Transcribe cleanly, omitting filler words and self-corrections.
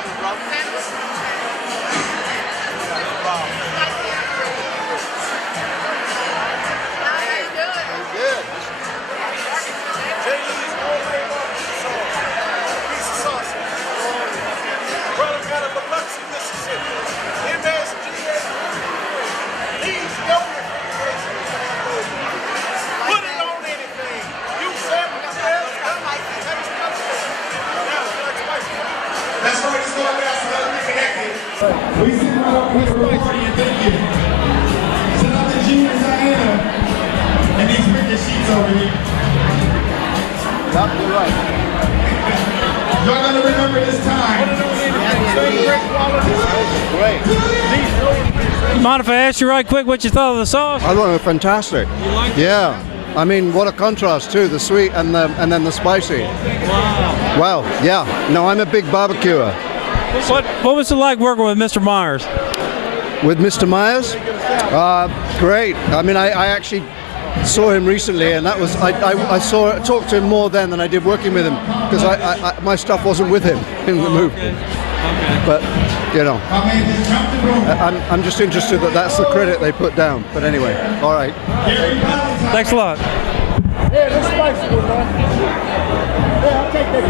problem, brother. Good. Jaylee's homemade barbecue sauce. Piece of sausage. Brother got a Biloxi, Mississippi. MSGA. These yogurt put it on anything. You said what you said. That's why it's going down so that we connected. We sit right up with the party and thank you. Shout out to Gene and Diana and these wicked sheets over here. You're right. Y'all gonna remember this time. Great. Mind if I ask you right quick what you thought of the sauce? I thought it was fantastic. You liked it? Yeah. I mean, what a contrast too, the sweet and then the spicy. Wow. Wow, yeah. No, I'm a big barbecuer. What was it like working with Mr. Myers? With Mr. Myers? Great. I mean, I actually saw him recently, and that was talked to him more then than I did working with him, because my stuff wasn't with him in the movie. Okay. But you know, I'm just interested that that's the credit they put down. But anyway, all right. Thanks a lot. Yeah, this spicy one, man. Yeah, I'll take that,